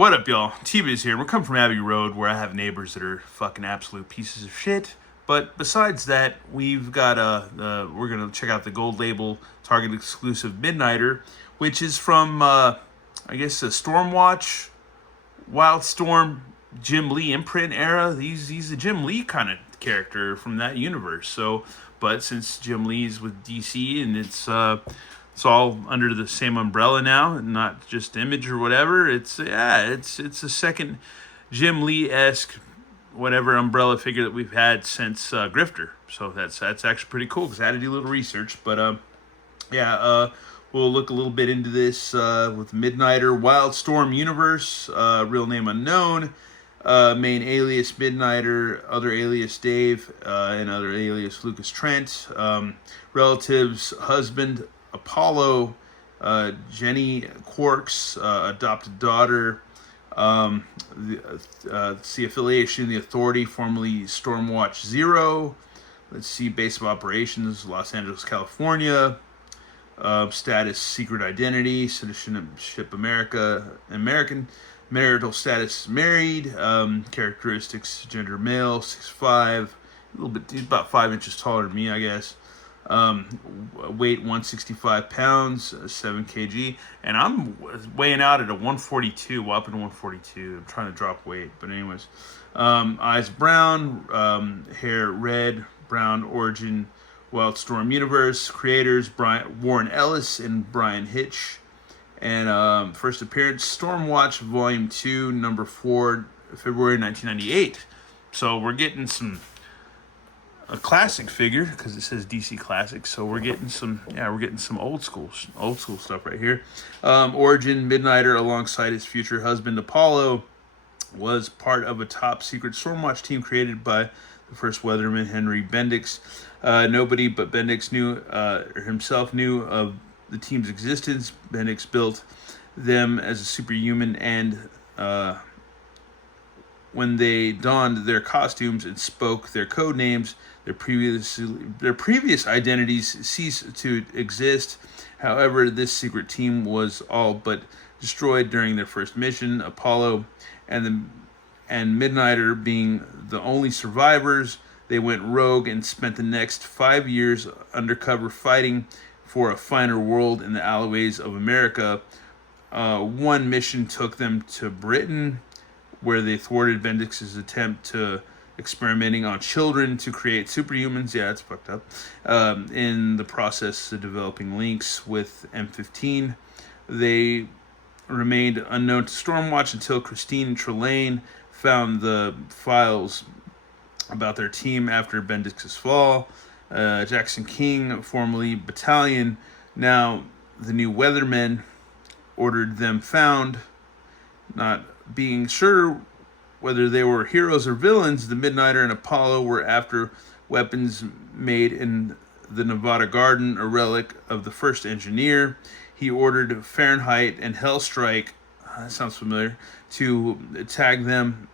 What up, y'all? T-Biz here. We're coming from Abbey Road, where I have neighbors that are fucking absolute pieces of shit. But besides that, we've got we're gonna check out the gold label Target exclusive Midnighter, which is from I guess a Stormwatch, Wildstorm, Jim Lee imprint era. He's a Jim Lee kind of character from that universe. So, but since Jim Lee's with DC and it's all under the same umbrella now, and not just Image or whatever. It's a second Jim Lee-esque whatever umbrella figure that we've had since Grifter. So that's actually pretty cool because I had to do a little research. But we'll look a little bit into this with Midnighter, Wildstorm Universe, real name unknown, main alias Midnighter, other alias Dave, and other alias Lucas Trent, relatives husband Apollo, Jenny Quark's adopted daughter, the affiliation, the Authority, formerly Stormwatch Zero. Let's see, base of operations, Los Angeles, California. Status, secret identity, citizenship, American. Marital status, married. Characteristics, gender male, 6'5", a little bit, he's about 5 inches taller than me, I guess. Weight 165 pounds, 7 kg, and I'm weighing out at a 142, whopping 142. I'm trying to drop weight, but anyways, eyes brown, hair red, brown origin, Wildstorm Universe, creators Warren Ellis and Brian Hitch, and first appearance Stormwatch Volume 2, Number 4, February 1998. So we're getting a classic figure because it says DC Classic, so we're getting some old school stuff right here. Origin Midnighter, alongside his future husband Apollo, was part of a top secret Stormwatch team created by the first Weatherman Henry Bendix. Nobody but Bendix himself knew of the team's existence. Bendix built them as a superhuman, and when they donned their costumes and spoke their code names, their previous identities ceased to exist. However, this secret team was all but destroyed during their first mission. Apollo and Midnighter being the only survivors, they went rogue and spent the next 5 years undercover fighting for a finer world in the alleyways of America. One mission took them to Britain, where they thwarted Bendix's attempt to experimenting on children to create superhumans. Yeah, it's fucked up. In the process of developing links with M15, they remained unknown to Stormwatch until Christine Trelane found the files about their team after Bendix's fall. Jackson King, formerly Battalion, now the new Weathermen, ordered them found. Not being sure whether they were heroes or villains, the Midnighter and Apollo were after weapons made in the Nevada Garden, a relic of the first engineer. He ordered Fahrenheit and Hellstrike, that sounds familiar, to tag them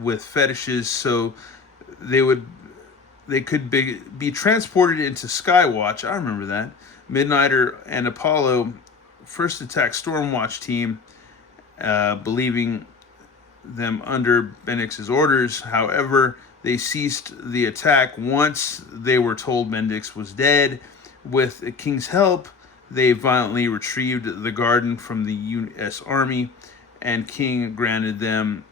with fetishes so they could be transported into Skywatch. I remember that. Midnighter and Apollo first attacked Stormwatch team, believing them under Bendix's orders. However, they ceased the attack once they were told Bendix was dead. With King's help, they violently retrieved the garden from the U.S. Army, and King granted them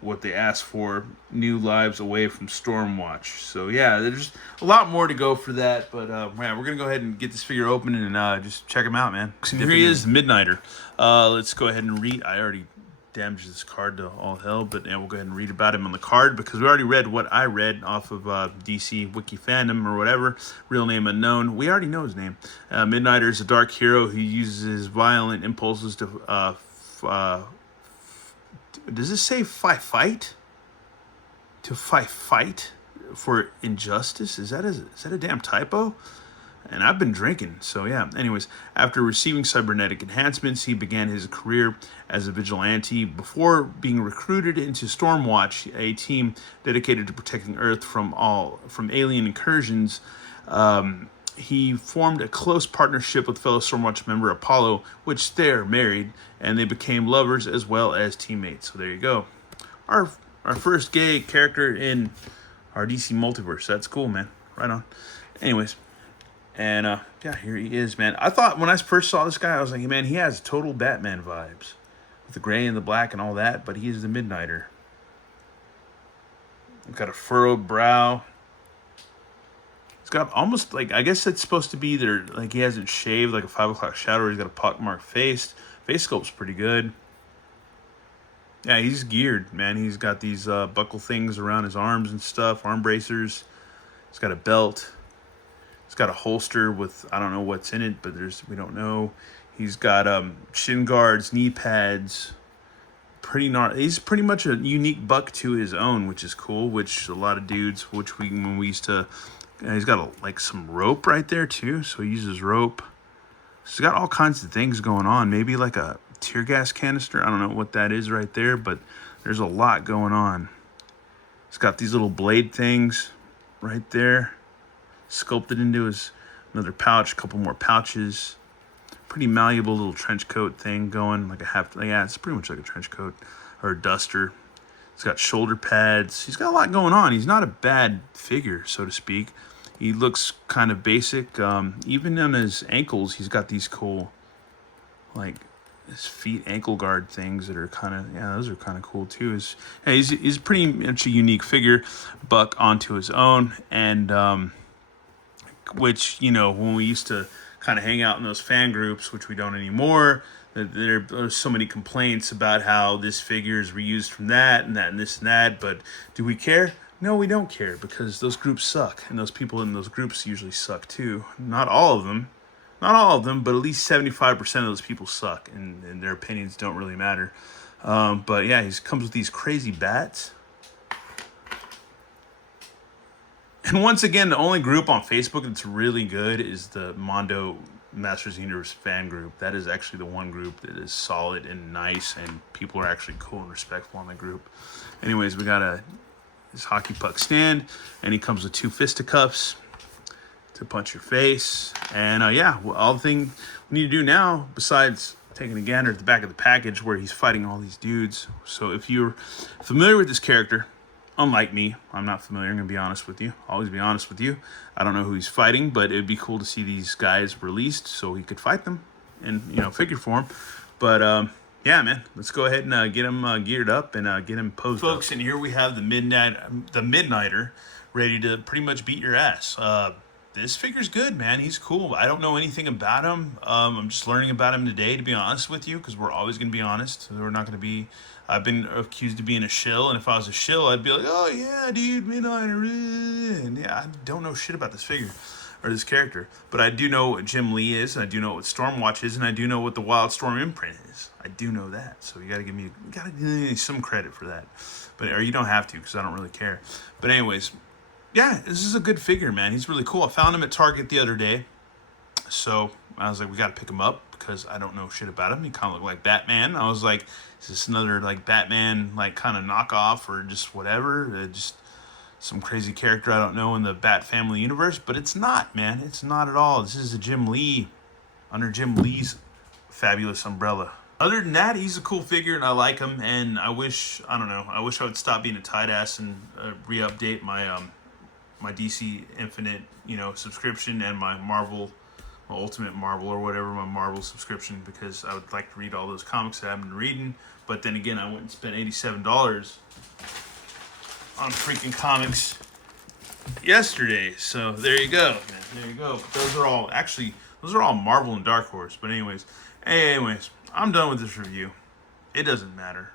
what they asked for: new lives away from Stormwatch. So yeah, there's a lot more to go for that, but we're gonna go ahead and get this figure open and just check him out, man. Here he is, Midnighter. Let's go ahead and read. I already damaged this card to all hell, but we'll go ahead and read about him on the card because we already read what I read off of DC Wiki Fandom or whatever. Real name unknown. We already know his name. Midnighter is a dark hero who uses his violent impulses to does this say fight? To fight for injustice? Is that a damn typo? And I've been drinking, so yeah. Anyways, after receiving cybernetic enhancements, he began his career as a vigilante before being recruited into Stormwatch, a team dedicated to protecting Earth from alien incursions. he formed a close partnership with fellow Stormwatch member Apollo, which they're married, and they became lovers as well as teammates. So there you go. Our first gay character in our DC multiverse. That's cool, man. Right on. Anyways, and yeah, here he is, man. I thought when I first saw this guy, I was like, man, he has total Batman vibes with the gray and the black and all that, but he is the Midnighter. He's got a furrowed brow. He's got almost like, I guess it's supposed to be either like he hasn't shaved, like a 5 o'clock shadow, or he's got a pockmarked face. Face sculpt's pretty good. Yeah, he's geared, man. He's got these buckle things around his arms and stuff, arm bracers. He's got a belt. He's got a holster with, I don't know what's in it, but we don't know. He's got shin guards, knee pads. He's pretty much a unique buck to his own, which is cool. Which a lot of dudes, when we used to, he's got like some rope right there too. So he uses rope. So he's got all kinds of things going on. Maybe like a tear gas canister. I don't know what that is right there, but there's a lot going on. He's got these little blade things right there, sculpted into another pouch, a couple more pouches. Pretty malleable little trench coat thing going, like it's pretty much like a trench coat or a duster. He's got shoulder pads. He's got a lot going on. He's not a bad figure, so to speak. He looks kind of basic. Even on his ankles, he's got these cool, like, his feet ankle guard things that are kind of, those are kind of cool too. He's pretty much a unique figure, buck onto his own, and which, when we used to kind of hang out in those fan groups, which we don't anymore, there's so many complaints about how this figure is reused from that and that and this and that, but do we care? No, we don't care, because those groups suck, and those people in those groups usually suck too. Not all of them, but at least 75% of those people suck, and their opinions don't really matter. But yeah, he comes with these crazy bats. And once again, the only group on Facebook that's really good is the Mondo Masters of the Universe fan group. That is actually the one group that is solid and nice, and people are actually cool and respectful in the group. Anyways, we got his hockey puck stand, and he comes with 2 fisticuffs to punch your face. And all the thing we need to do now, besides taking a gander at the back of the package where he's fighting all these dudes. So if you're familiar with this character, unlike me, I'm not familiar, I'm going to be honest with you. Always be honest with you. I don't know who he's fighting, but it'd be cool to see these guys released so he could fight them in, figure form. But, yeah, man, let's go ahead and get him geared up and get him posed folks, up. And here we have the Midnighter ready to pretty much beat your ass. This figure's good, man. He's cool. I don't know anything about him. I'm just learning about him today, to be honest with you, because we're always going to be honest. We're not going to be... I've been accused of being a shill, and if I was a shill, I'd be like, oh, yeah, dude, Midnighter. And yeah, I don't know shit about this figure or this character, but I do know what Jim Lee is, and I do know what Stormwatch is, and I do know what the Wildstorm imprint is. I do know that, so you gotta give me some credit for that. Or you don't have to, because I don't really care. But anyways, yeah, this is a good figure, man. He's really cool. I found him at Target the other day, so I was like, we got to pick him up because I don't know shit about him. He kind of looked like Batman. I was like, is this another like Batman like kind of knockoff or just whatever? Just some crazy character I don't know in the Bat Family universe, but it's not, man. It's not at all. This is a Jim Lee, under Jim Lee's fabulous umbrella. Other than that, he's a cool figure and I like him. And I wish I would stop being a tight ass and re-update my my DC Infinite, subscription and my Ultimate Marvel or whatever, my Marvel subscription, because I would like to read all those comics that I haven't been reading. But then again, I went and spent $87 on freaking comics yesterday. So there you go, man. There you go. Those are all Marvel and Dark Horse. But anyways, I'm done with this review. It doesn't matter.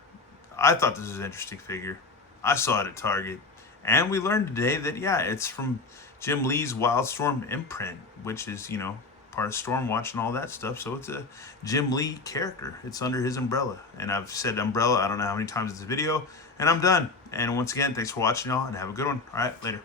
I thought this was an interesting figure. I saw it at Target. And we learned today that, it's from Jim Lee's Wildstorm imprint, which is, part of Stormwatch and all that stuff. So it's a Jim Lee character. It's under his umbrella. And I've said umbrella I don't know how many times in this video. And I'm done. And once again, thanks for watching, y'all, and have a good one. All right, later.